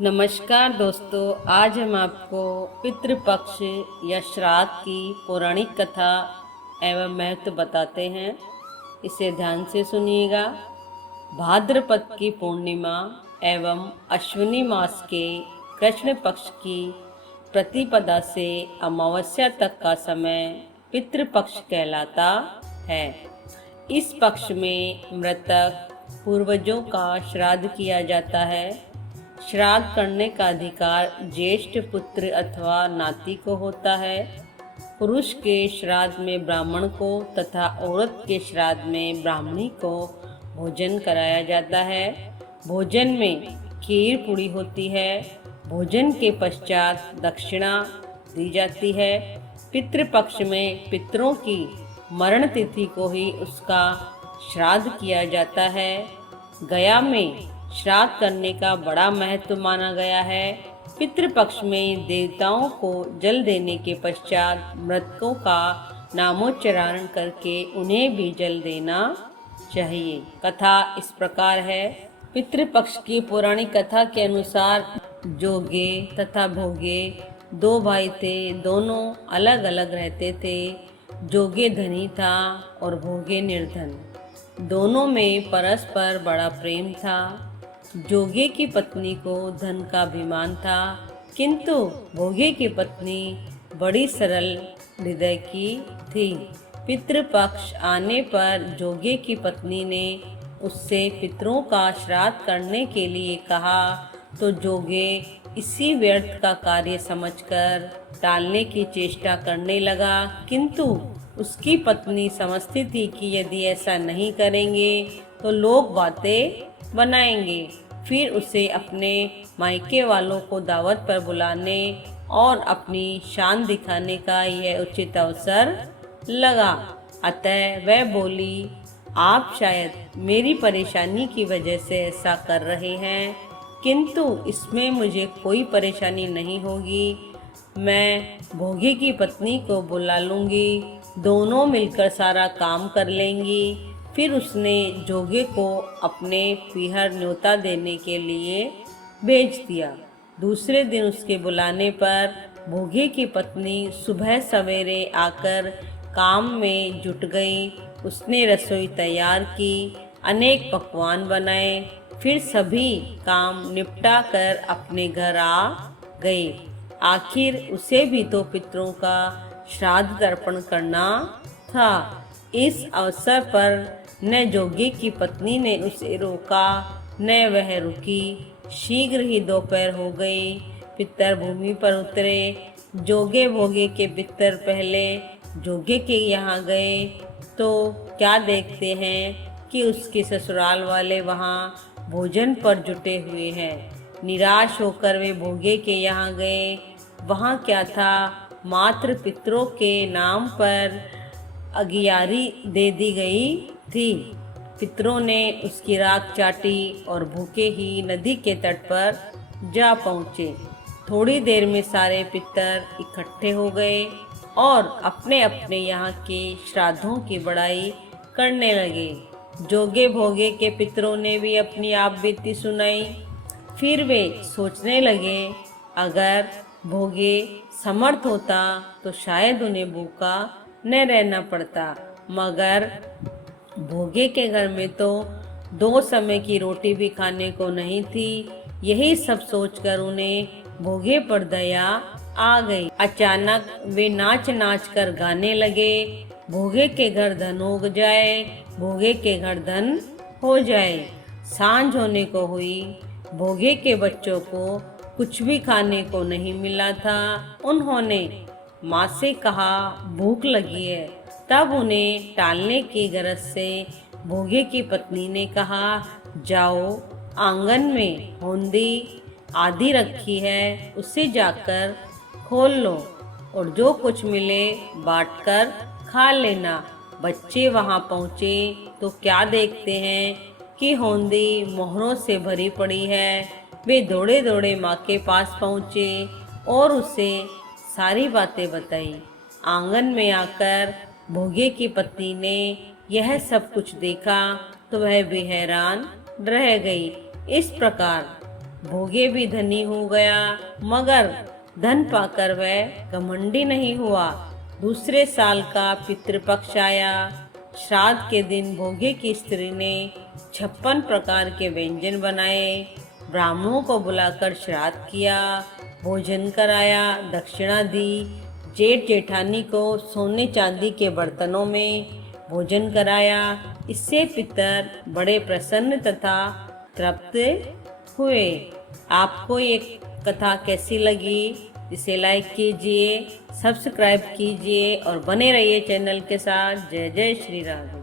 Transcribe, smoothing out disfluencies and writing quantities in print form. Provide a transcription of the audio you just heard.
नमस्कार दोस्तों, आज हम आपको पितृपक्ष या श्राद्ध की पौराणिक कथा एवं महत्व बताते हैं। इसे ध्यान से सुनिएगा। भाद्रपद की पूर्णिमा एवं अश्विनी मास के कृष्ण पक्ष की प्रतिपदा से अमावस्या तक का समय पितृपक्ष कहलाता है। इस पक्ष में मृतक पूर्वजों का श्राद्ध किया जाता है। श्राद्ध करने का अधिकार ज्येष्ठ पुत्र अथवा नाती को होता है। पुरुष के श्राद्ध में ब्राह्मण को तथा औरत के श्राद्ध में ब्राह्मणी को भोजन कराया जाता है। भोजन में खीर पूड़ी होती है। भोजन के पश्चात दक्षिणा दी जाती है। पितृपक्ष में पितरों की मरण तिथि को ही उसका श्राद्ध किया जाता है। गया में श्राद्ध करने का बड़ा महत्व माना गया है। पितृपक्ष में देवताओं को जल देने के पश्चात मृतकों का नामोच्चारण करके उन्हें भी जल देना चाहिए। कथा इस प्रकार है। पितृपक्ष की पौराणिक कथा के अनुसार जोगे तथा भोगे दो भाई थे। दोनों अलग अलग रहते थे। जोगे धनी था और भोगे निर्धन। दोनों में परस्पर बड़ा प्रेम था। जोगे की पत्नी को धन का अभिमान था, किंतु भोगे की पत्नी बड़ी सरल हृदय की थी। पितृपक्ष आने पर जोगे की पत्नी ने उससे पितरों का श्राद्ध करने के लिए कहा, तो जोगे इसी व्यर्थ का कार्य समझकर टालने की चेष्टा करने लगा, किंतु उसकी पत्नी समझती थी कि यदि ऐसा नहीं करेंगे तो लोग बातें बनाएंगे। फिर उसे अपने मायके वालों को दावत पर बुलाने और अपनी शान दिखाने का यह उचित अवसर लगा। अतः वह बोली, आप शायद मेरी परेशानी की वजह से ऐसा कर रहे हैं, किंतु इसमें मुझे कोई परेशानी नहीं होगी। मैं भोगे की पत्नी को बुला लूँगी, दोनों मिलकर सारा काम कर लेंगी। फिर उसने जोगे को अपने पीहर न्योता देने के लिए भेज दिया। दूसरे दिन उसके बुलाने पर भोगे की पत्नी सुबह सवेरे आकर काम में जुट गई। उसने रसोई तैयार की, अनेक पकवान बनाए। फिर सभी काम निपटा कर अपने घर आ गए। आखिर उसे भी तो पितरों का श्राद्ध तर्पण करना था। इस अवसर पर न जोगी की पत्नी ने उसे रोका, न वह रुकी। शीघ्र ही दोपहर हो गई। पितर भूमि पर उतरे। जोगे भोगे के पितर पहले जोगे के यहाँ गए तो क्या देखते हैं कि उसके ससुराल वाले वहाँ भोजन पर जुटे हुए हैं। निराश होकर वे भोगे के यहाँ गए। वहाँ क्या था, मात्र पितरों के नाम पर अगियारी दे दी गई थी। पितरों ने उसकी राख चाटी और भूखे ही नदी के तट पर जा पहुँचे। थोड़ी देर में सारे पितर इकट्ठे हो गए और अपने अपने यहाँ के श्राद्धों की बड़ाई करने लगे। जोगे भोगे के पितरों ने भी अपनी आप बीती सुनाई। फिर वे सोचने लगे, अगर भोगे समर्थ होता तो शायद उन्हें भूखा न रहना पड़ता, मगर भोगे के घर में तो 2 समय की रोटी भी खाने को नहीं थी। यही सब सोचकर उन्हें भोगे पर दया आ गई। अचानक वे नाच नाच कर गाने लगे, भोगे के घर धन हो जाए, भोगे के घर धन हो जाए। सांझ होने को हुई। भोगे के बच्चों को कुछ भी खाने को नहीं मिला था। उन्होंने माँ से कहा, भूख लगी है। तब उन्हें टालने की गरज से भोगे की पत्नी ने कहा, जाओ आंगन में होंदी आदि रखी है, उसे जाकर खोल लो और जो कुछ मिले बांटकर खा लेना। बच्चे वहां पहुंचे तो क्या देखते हैं कि होंदी मोहरों से भरी पड़ी है। वे दौड़े दौड़े माँ के पास पहुंचे और उसे सारी बातें बताई। आंगन में आकर भोगे की पत्नी ने यह सब कुछ देखा तो वह भी हैरान रह गई। इस प्रकार भोगे भी धनी हो गया, मगर धन पाकर वह घमंडी नहीं हुआ। दूसरे साल का पितृपक्ष आया। श्राद्ध के दिन भोगे की स्त्री ने 56 प्रकार के व्यंजन बनाए, ब्राह्मणों को बुलाकर श्राद्ध किया, भोजन कराया, दक्षिणा दी। जेठ जेठानी को सोने चांदी के बर्तनों में भोजन कराया। इससे पितर बड़े प्रसन्न तथा तृप्त हुए। आपको ये कथा कैसी लगी? इसे लाइक कीजिए, सब्सक्राइब कीजिए और बने रहिए चैनल के साथ। जय जय श्री राधे।